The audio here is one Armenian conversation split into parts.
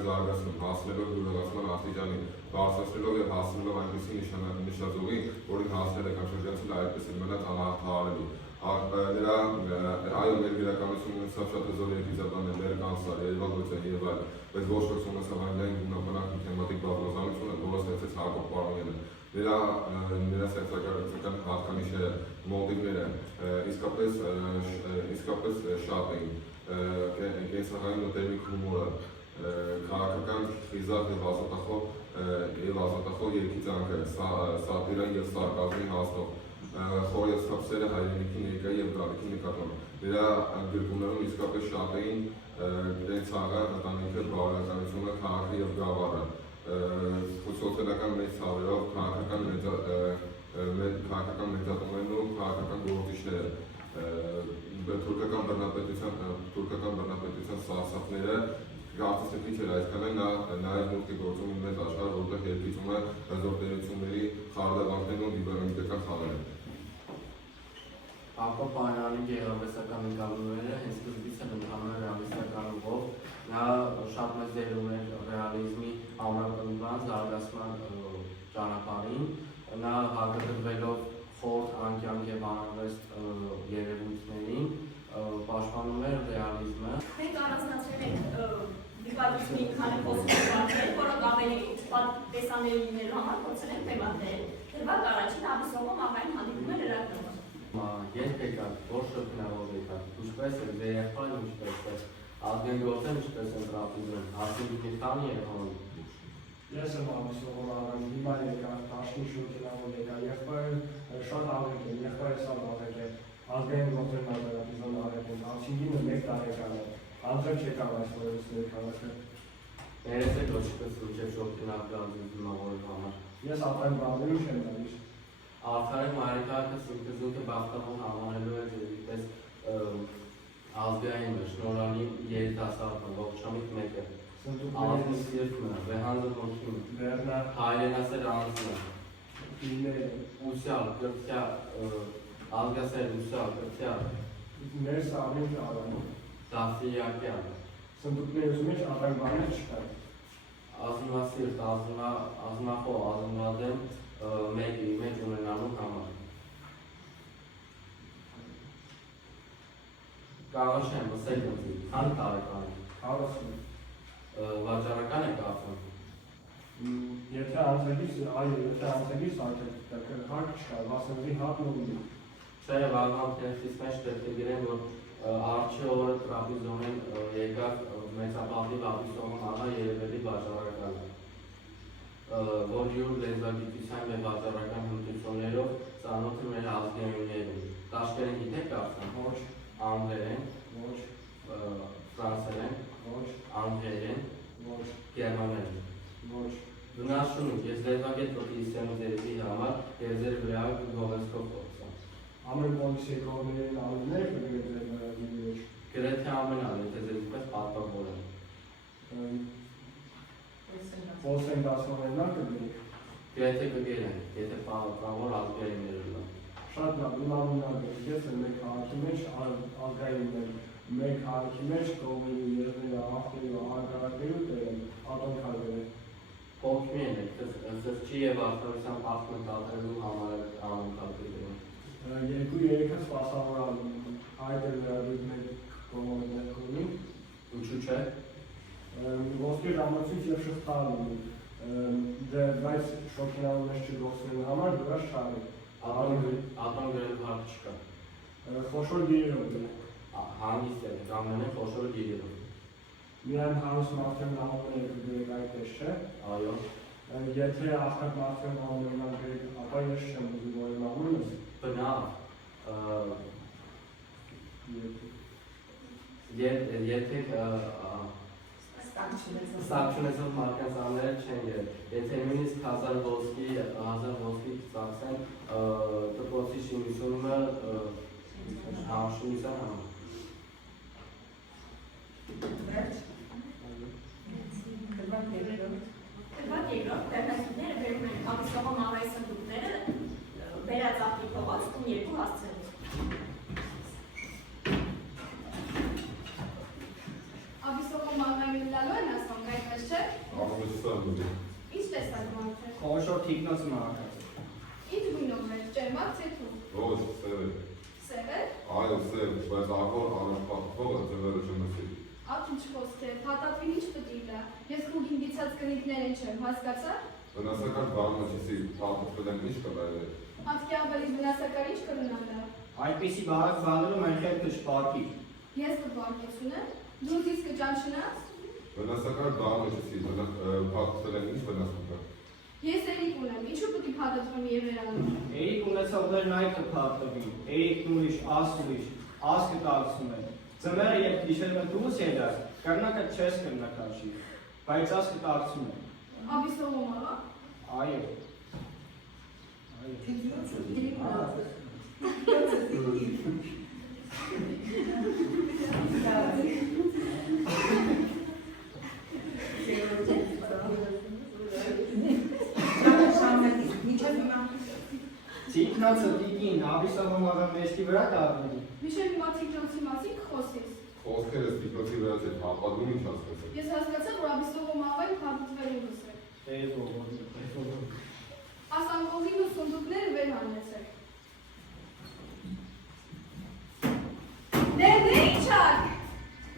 են զարգացնում, հասնելով գյուղացման աստիճանին, բարձրացնելով եւ հասնելով այնպիսի նշաձողի, որին հասնել է կամ շրջանցել այդպես էլ մնաց անհարթարելու։ Նրա այո, մեր գրականությունը ունեցավ շատ հզոր երկիծաբաններ, մեր կանսար, Երևանության եւ այլն, բայց ոչ ոք ունեցավ այնքան գունաբանակ թեմատիկ բազմազանությունը, որը ստեղծեց Հակոբ Պարոնյանը։ Նրա ստեղծագործական հատկանիշները, մոտիվները իսկապես շատ էին, կենսական նոտերմիկ հումորը, քաղաքական խիզախ եւ ազատախոհ երգիծանքը, սատիրան եւ սարկազմի հասնող, խորհրդացավ սերը հայրենիքի ներկայի եւ գալիքի նկատմամբ։ Նրա գրքումներում իսկապես շատ էին ցաղը, ընտանիքը, բարոյականությունը, քաղաքը եւ գավառը, սոցիալական մեծ ցավերով քաղաքական մեծատումներն ու քաղաքական գործիչները, թուրքական բռնապետության սահսափները, կարծես թե քիչ էր այսքանը, նա նաև մուտք է գործում մեծ աշխարհ, որտեղ երկիծում է հզոր տերությունների խարդավանքներն ու լիբերալական խաղերը։ Հակոբ Պարոնյանի գեղարվեստական նկարները հենց սկզբից էլ ընդհանուր ռեալիստական ուղով, նա շատ մեծ դեր ուներ ռեալիզմի ամրապնդման, զարգացման ճանապարհին, նա հակադրվելով խորտ անկյանք եւ անարվեստ երևույթներին, պաշտպանում էր ռեալիզմը։ Մենք առանձնացրել ենք դիպադիզմի քանի խոսքեր, որոնք ավելի տեսանելի լինելու համար փորձել ենք թեմատել։ Դրվագ առաջին Աբիսովը մահային հանդիպում է լրագրողը։ Երբ եկաք, որ շրջանով եկաք, ինչպես է, ձեր եղբայրը ինչպես է, ազգային գործերը ինչպես են տրապիզում, հասնի մի քանի երեխան։ Ես եմ Աբիսովը մահային, հիմա եկա, 15 շրջանով եկա, եղբայրը շատ աղեկ է, եղբայրը շատ աղեկ է, ազգային գործերն տրապիզում աղեկ են, աղջիկինը 1 տարեկան է, անձր չեկավ այս որից ներքանացը։ Ներեցեք ոչ ինչպես մինչև շրջանավ գանձին դիմավորելու համար։ Ես ապայն բաղերում չեմ նալիս։ Արդարի մայրիկակը սինքզունքը բախտավոր համանելու է ձերիտպես ազգային շնորհանի երիտասարդը, ողջամիտ մեկը, ազգի սիրտը, վեհանձը ոգին, հայրենասեր անձը, ուսյալ, կրտյալ, ազգասեր ուսյալ, կրտյալ, մեր սավին շարանը, դասիյակյան, սնդուկներս մեջ ապայն բաներ չկան։ Ազնվասիրտ, ազնախո, ազնվադեմ, մեկի մեջ ունենալու համար։ Կարող չեմ, վսել գծի, քանի տարեկան է։ 40։ Վաճառական է կացում։ Եթե անձելիս, այո, եթե անձելիս այդը հարկ չկա, վասնվի հատն ունի։ Չէ, վաղվան տեքստից մեջ պետք է գրեն, որ արջի օրը տրապիզոնին եկավ մեծապահլի Աբիսովն աղա երևելի վաճառականը, որ յուր լեզվագիտության և վաճառական հմտություններով ծանոթ է մեր ազգայիններին։ Տաշկերեն գիտեք կարծեմ։ Ոչ, անգլերեն, ոչ, ֆրանսերեն, ոչ, անգլերեն, ոչ, գերմաներեն։ ոչ։ Վնասում ես լեզվագետ պրոկիսիonu ձերքի համար և ձեր վրա գովեսկով խոսամ։ Ամեն պոլիսի կողմերին ամեններ կգրել ձեր նրագի մեջ։ Գրեթե ամենալ, եթե ձերից պես պատպավոր են։ Ոսեն դասմաներնա կգրեք։ Գրեթե կգերեն, եթե պատպավոր ազգայիններ են։ Շատ լավ, իմամունակ է, ես եմ մեր քաղաքի մեջ ազգայիններ, մեր քաղաքի մեջ կողմերի երևները, աղթերու, արգարակերու տերեն, ատոնքարվերը։ Հոգմի են, զրճի և արդարության պարտմն տատերելու համար անունքատերում։ 2-3-ը սպասավորալ այդ է լրավիտ մեր կողմերներ կողմի։ Ինչու չէ։ Ոսկե ժամացույց և շղթալ ունի, բայց շոքինալու մեջ չգործնելու համար դրա շար է։ Ատոն գրելու հարկ չկա։ Խոշոր գիրերով է։ Հանգիստ է, կամեն է խոշոր գիրերով։ Միայն հարուստ մարդեն նամոներ գրեք այդպես չէ։ Այո։ Եթե աղքատ մարդեն նամոներնան գրեք, ապա ես չեմ ուզում որ նամոնս։ Բնավ, եթե ստակ չունեցող մարդկանց անները չեն գրել, եթե նույնիսկ 1000 ոսկի ծախսեն դպրոցի շինությունը շինության համար։ Դրվագ երկրորդ տեղնագիտները բերում են Աբիսովը մահայի սնդուկները վերած աղբի փողոց տուն 2 հասցրել։ Աբիսովը մահային լալու են ասում, այդպես չէ, Ինչ գույնով էր, ջերմակ թե թուղ։ Ոչ, սև է։ Սև է։ Այո, սև, բայց ահոր առաջապատվողը ձևերը չմսի։ Ակ ինչ խոսք է, փաթաթվին ինչ պտիլա։ Ես քուգին գիցած կնիկներին չեմ, հասկացա։ Վնասակար բանը չսի, պատվվել են ինչ կվայել է։ Անցքի ավելի վնասակար ինչ կլնա դա։ Այդպիսի բարակ բանելու մեր խելքը չպարկի։ Ես կբարկեցունեմ, դու դիս կճանչնաս։ Վնասակար բանը չսի, պատվվել են ինչ վնասակար։ Ես երիկ ունեմ, ինչու պտի փաթաթվեմ և վերանում։ Երիկ ունեցողներն այդ կփարտվի, երիկն ուրիշ, ասք կտակցում են։ Ձմերը երբ դիշելը դուրս ելար, կրնակը չես կրնակաշի, բայց ասք կտակցում են։ Աբիսողում աղա։ Այո։ Ցիկնացը դիկին, աբիսողում աղա մեջքի վրա կաղնի։ Միշել հիմա թիկնոցի մասի կխոսես։ Խոսքերս դիպրոցի վրաց է, հապատում ինչ ասկացել։ Ես հասկացա, որ աբիսողում աղային փաթաթվելու գսեք։ Ասանգողին ու սունդուկները վեր հանեցեք։ Ներն է իչակ։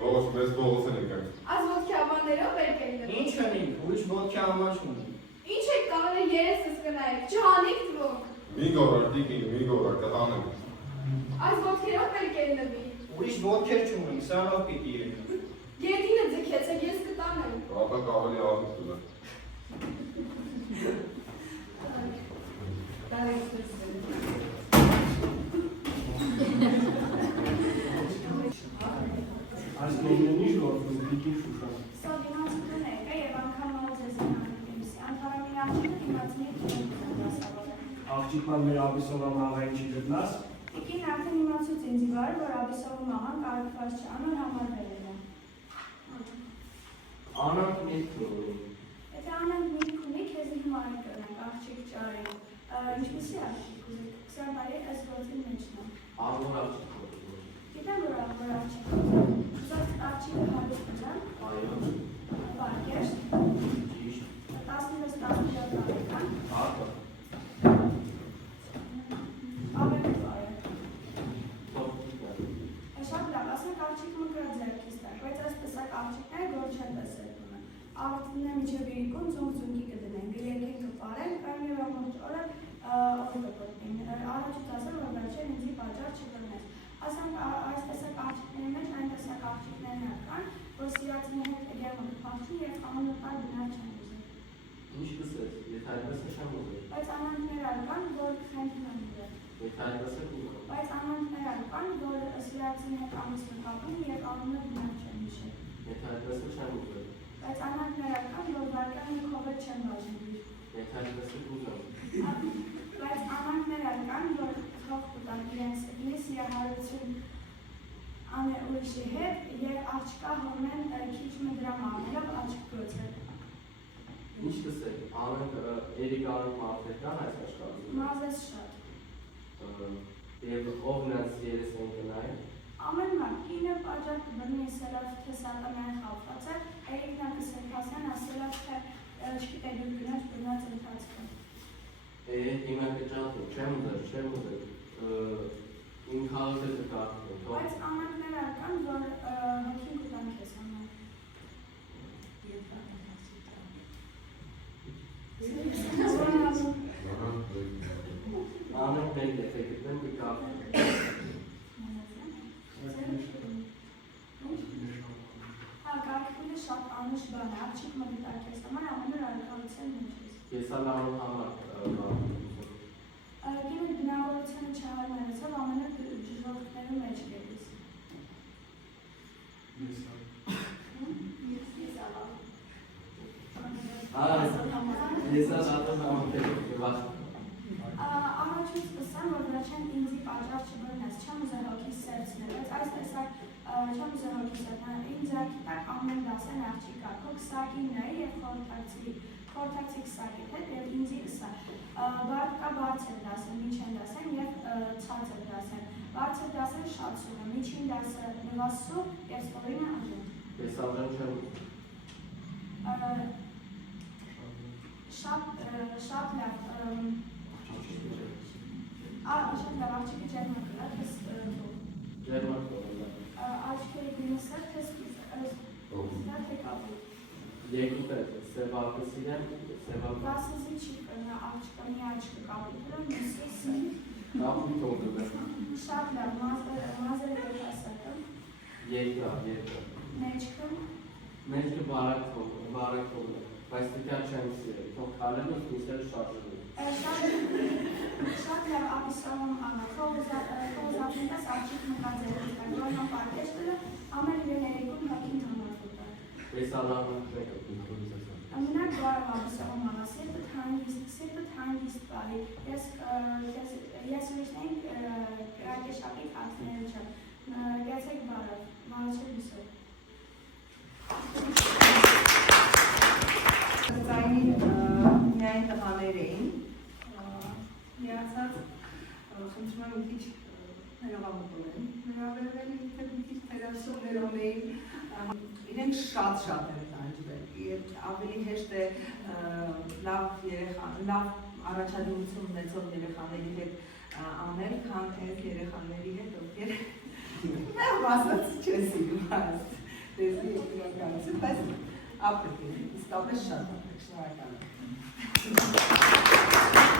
Ոչ, մեզ բողոց են եկան։ Ազ ոտքի ամաններով վեր կեինը։ Ինչ ունի, ուրիշ ոտքի աման չունի։ Ինչ եք կաղել է երեսս կնայեք, չհանիք դրոնք։ Մի գորար, դիկին, մի գորար, կտանեմ։ Այս ոտքերով վեր կեիննվի։ Ուրիշ ոտքեր չունի, սրանով պիտի եկնի։ Գետինը ձգեցեք, ես կտանեմ։ Ապակ ավելի աղիք տուլը։ Այս նույնն ինչ գործում դիկին շուշան։ Սա դիմացի տուն է եկա և անգամ մազեզին անիմսի, անթարամին աղջիկը դիմացին է տուն դասավորը։ Աղջիկման մեր աբիսովան աղային չի գտնաս։ Տիկին արդեն իմացուց ինձ վար, որ աբիսովում աղան կարեկված չէ, անոն համարվել է։ Անանք միտք ունի։ Եթե անանք միտք ունի, քեզ հիմարի կրնենք, աղջիկ ճարի։ Ինչպիսի աղջիկ ուզեք, 20 բարի այս գործի մեջն է։ Ահոր աղջիկ ունի։ Գիտեմ, որ աղջիկ ուզած աղջիկը հարուստ է, Այո, բարգեշտ, ճիշտ, 16-17 տարեկան, հակը, ավելի բարը։ տոպտիկը, Շատ լավ, ասենք աղջիկ մկրած ձերքից տակ, բայց այս տեսակ աղջիկները գոր չեն տեսել տունը։ Աղջիկները միջև իրիկուն ծունգ-ծունգի կդնեն, գրեքեն կպարեն, կամ և ամոջ օրը օր կպրտին։ Առաջուց ասել, որ վերջեր ինձի պատճառ չկրնես։ Ասենք այս տեսակ աղջիկների մեջ այն տեսակ աղջիկներն կան, որ սիրածին հետ էգերմը կպաղջին և ամոնոտար բնար չեն ուզել։ ինչ կսես, եթե այդպես է չեմ ուզել, Բայց անանքներ կան, որ խենթն են ուզել։ եթե այդպես է ուզել, Բայց անանքներ կան, որ սիրածին հետ ամուսնը կապում և անունը բնար չեն հիշել։ եթե այդպես է չեմ ուզել, Բայց անանքներ կան, որ վարկան մի քովետ չեն բաժնվի։ եթե այդպես է ուզել, Բայց անանքներ կան, որ թող կտան իրենց սիրահարություն անը ուրիշի հետ և աղջկա հորմեն քիչ մդրամ անելով աղջիկ գործել։ ինչ կսեք, անանք երիկ անանք մարդեր կան այս աշխարհում, Մազես շատ։ և ով նրանց երես են կնայել, Ամեն մարդ կինը պատճառ կբռնի ասելով, թե սատանային խաբված է, երիկնա կսեքասեն ասելով, թե չգիտե դուր գնաց բռնած ընթացքը։ հիմա կճատում, չեմ ուզել, իմ քաղաքը կկարգում, Բայց անանքներ կան, որ հոգին կտան քեզ համար։ անանք մեր եթե գտնեմ կկարգում, Կարգուլը շատ անուշ բան է, աղջիկ մտա քեզ համար ամենուր արքալության մեջ ես։ ես ալանու համար կարգում, Գինը բնավորությունը չհարմարեցավ ամենուր ջժվորդներու մեջ գելիս։ ես ալանու համար Առաջուց կսեմ, որ վերջեն ինձի պատճառ չբռնես, չեմ ուզել հոգիս սերցնել, բայց այս տեսակ չեմ ուզել հոգիս սերցնել, ինձ ձեռքի տակ ամեն դասեն աղջիկ կա, քո քսակին նայի և խորհրդակցի քսակիդ հետ և ինձի կսա։ Կա բարձր դասեն, միջին դասեն և ցածր դասեն։ Բարձր դասեն շատ սուր է, միջին դասը նվասու և ստորինը աժեն։ ես ալան չեմ Շատ լավ աղջիկը ջերմակլա, թես Ջերմակ թողնա։ աչքերի գույնը սև, թես դա թե կապի։ Երկու պետ, սևակը սիրեմ, սևակը։ Վասնզի չի կնա աղջիկը մի աչքը կապի, դրան միսը սև։ Կապի թողնը։ Շատ լավ, մազերը երբասակը, Երկա։ մեջքը, Մեջքը բարակ թողնը։ Բայց դիտա չեմ սիրել, թող քալեմ ու սկսել շարժվում։ շատ լավ ապիսոնում անա, խոզապնետաս աղջիկ մկաձերից, որնա պարկեշտը ամեն երերեկուն հակին համարդուտա։ Ես ալավն շեկը կունքորիզասան։ Ամենակ բարև ապիսոնում անա, սիրտը թանգիստ բարի, ես ուրիշնեին կրակեշապի կացները չեմ, գեցեք բարև, մարաչել բիսով։ Ձայնին միայն տղաներ էին, երացած խնդրում եմ մի քիչ ներողամտորեն, նրավերվել ինքը մի քիչ թերասումներում էին, իրենք շատ են տանջվել, ավելի հեշտ է լավ առաջադիմություն ունեցող երեխաների հետ անել, քան այդ երեխաների հետ, ովքեր մեղմ ասած չես սիրում այս դեսի իրականություն, բայց ապրեք, իսկապես շատ ապրեք, շնորհակալ եմ։